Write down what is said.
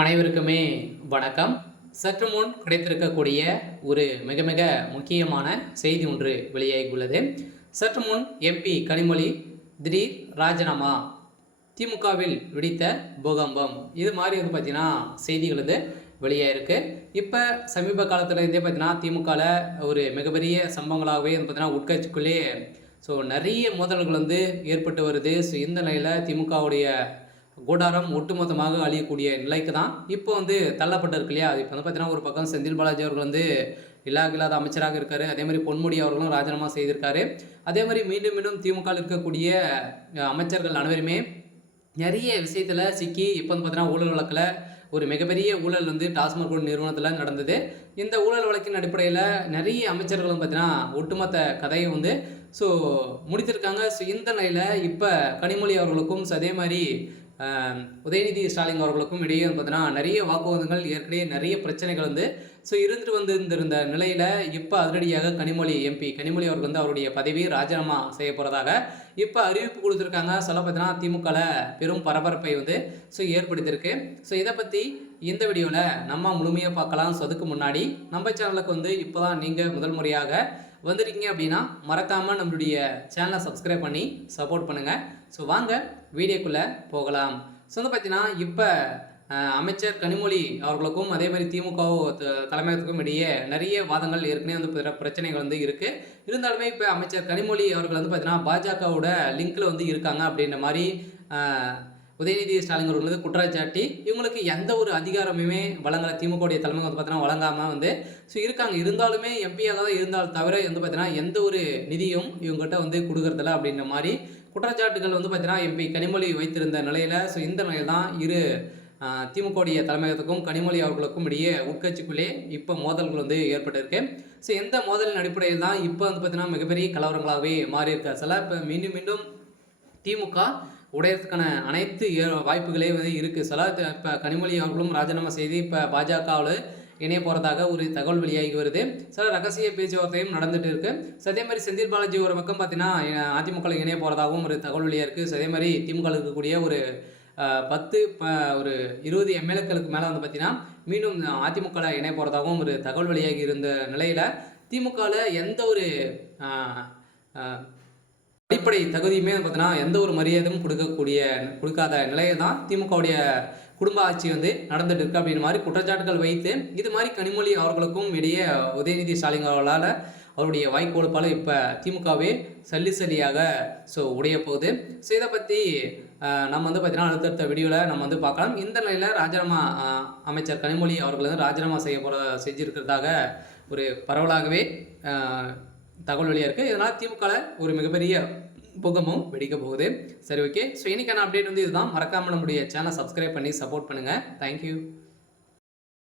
அனைவருக்குமே வணக்கம். சற்று முன் கிடைத்திருக்கக்கூடிய ஒரு மிக மிக முக்கியமான செய்தி ஒன்று வெளியாகியுள்ளது. சற்று முன் எம்பி கனிமொழி திடீர் ராஜினாமா, திமுகவில் வெடித்த பூகம்பம், இது மாதிரி பார்த்தீங்கன்னா செய்திகள் வெளியாயிருக்கு. இப்போ சமீப காலத்தில் பார்த்தீங்கன்னா திமுகவில் ஒரு மிகப்பெரிய சம்பவங்களாகவே பார்த்தீங்கன்னா உட்கட்சிக்குள்ளே நிறைய மோதல்கள் ஏற்பட்டு வருது. இந்த நிலையில் திமுகவுடைய கூடாரம் ஒட்டுமொத்தமாக அழியக்கூடிய நிலைக்கு தான் இப்போ தள்ளப்பட்டிருக்கு இல்லையா. இப்போ பார்த்தீங்கன்னா ஒரு பக்கம் செந்தில் பாலாஜி அவர்கள் இல்லாத அமைச்சராக இருக்காரு. அதே மாதிரி பொன்முடி அவர்களும் ராஜினாமா செய்திருக்காரு. அதே மாதிரி மீண்டும் மீண்டும் திமுக இருக்கக்கூடிய அமைச்சர்கள் அனைவருமே நிறைய விஷயத்தில் சிக்கி இப்போ பார்த்தீங்கன்னா ஊழல் வழக்கில் ஒரு மிகப்பெரிய ஊழல் டாஸ்மாக் நிறுவனத்தில் நடந்தது. இந்த ஊழல் வழக்கின் அடிப்படையில் நிறைய அமைச்சர்களும் பார்த்தீங்கன்னா ஒட்டுமொத்த கதையை முடித்திருக்காங்க. இந்த நிலையில் இப்போ கனிமொழி அவர்களுக்கும் அதே மாதிரி உதயநிதி ஸ்டாலின் அவர்களுக்கும் இடையே பார்த்தீங்கன்னா நிறைய வாக்குவாதங்கள், ஏற்கனவே நிறைய பிரச்சனைகள் இருந்துட்டு வந்திருந்த நிலையில் இப்போ அதிரடியாக கனிமொழி அவர்கள் அவருடைய பதவியை ராஜினாமா செய்ய போகிறதாக இப்போ அறிவிப்பு கொடுத்துருக்காங்க. பார்த்தீங்கன்னா திமுகவில் பெரும் பரபரப்பை ஏற்படுத்தியிருக்கு. இதை பற்றி இந்த வீடியோவில் நம்ம முழுமையாக பார்க்கலாம். அதுக்கு முன்னாடி நம்ம சேனலுக்கு இப்போ தான் நீங்கள் முதல் முறையாக வந்திருக்கீங்க அப்படின்னா மறக்காமல் நம்மளுடைய சேனலை சப்ஸ்கிரைப் பண்ணி சப்போர்ட் பண்ணுங்கள். வாங்க வீடியோக்குள்ளே போகலாம். பார்த்தீங்கன்னா இப்போ அமைச்சர் கனிமொழி அவர்களுக்கும் அதே மாதிரி திமுக தலைமையகத்துக்கும் இடையே நிறைய வாதங்கள் ஏற்கனவே பிரச்சனைகள் இருக்குது. இருந்தாலுமே இப்போ அமைச்சர் கனிமொழி அவர்கள் பார்த்தீங்கன்னா பாஜகவோட லிங்கில் இருக்காங்க அப்படின்ற மாதிரி உதயநிதி ஸ்டாலின் அவர்கள் குற்றச்சாட்டி இவங்களுக்கு எந்த ஒரு அதிகாரமுமே வழங்கலை. திமுகவுடைய தலைமை பார்த்தீங்கன்னா வழங்காமல் இருக்காங்க. இருந்தாலுமே எம்பியாக தான் இருந்தால் தவிர பார்த்தீங்கன்னா எந்த ஒரு நிதியும் இவங்ககிட்ட கொடுக்கறதில்ல அப்படின்ற மாதிரி குற்றச்சாட்டுகள் பார்த்தீங்கன்னா எம்பி கனிமொழி வைத்திருந்த நிலையில் இந்த நிலையில் தான் இரு திமுகவுடைய தலைமையகத்துக்கும் கனிமொழி அவர்களுக்கும் இடையே உட்கட்சிக்குள்ளே இப்போ மோதல்கள் ஏற்பட்டிருக்கு. எந்த மோதலின் அடிப்படையில் தான் இப்போ பார்த்தீங்கன்னா மிகப்பெரிய கலவரங்களாகவே மாறி இருக்காரு. இப்போ மீண்டும் மீண்டும் திமுக உடையறதுக்கான அனைத்து வாய்ப்புகளே இருக்குது. இப்போ கனிமொழி அவர்களும் ராஜினாமா செய்து இப்போ பாஜகவில் இணைய போகிறதாக ஒரு தகவல் வெளியாகி வருது. ரகசிய பேச்சுவார்த்தையும் நடந்துட்டு இருக்கு. அதே மாதிரி செந்தில் பாலாஜி ஒரு பக்கம் பார்த்தீங்கன்னா அதிமுக இணைய போகிறதாகவும் ஒரு தகவல் வெளியாக இருக்குது. அதே மாதிரி திமுக இருக்கக்கூடிய ஒரு 20 எம்எல்ஏக்களுக்கு மேலே பார்த்தீங்கன்னா மீண்டும் அதிமுக இணைய போகிறதாகவும் ஒரு தகவல் வெளியாகி இருந்த நிலையில் திமுகவில் எந்த ஒரு அடிப்படை தகுதியுமே பார்த்தீங்கன்னா எந்த ஒரு மரியாதையும் கொடுக்காத நிலையை தான் திமுகவுடைய குடும்ப ஆட்சி நடந்துட்டு இருக்கு அப்படின்ற மாதிரி குற்றச்சாட்டுகள் வைத்து இது மாதிரி கனிமொழி அவர்களுக்கும் இடையே உதயநிதி ஸ்டாலின் அவர்களால் அவருடைய வாய்க்கொழுப்பால் இப்போ திமுகவே சல்லியாக உடைய போகுது. இதை பற்றி நம்ம பார்த்தீங்கன்னா அடுத்தடுத்த வீடியோவில் நம்ம பார்க்கலாம். இந்த நிலையில் ராஜினாமா அமைச்சர் கனிமொழி அவர்கள் ராஜினாமா செஞ்சிருக்கிறதாக ஒரு பரவலாகவே தகவல் வெளியாக இருக்குது. இதனால் திமுகவில் ஒரு மிகப்பெரிய பூகம்பம் வெடிக்க போகுது. ஓகே. இன்னைக்கான அப்டேட் இதுதான். மறக்காமல் நம்முடைய சேனலை சப்ஸ்கிரைப் பண்ணி சப்போர்ட் பண்ணுங்கள். தேங்க்யூ.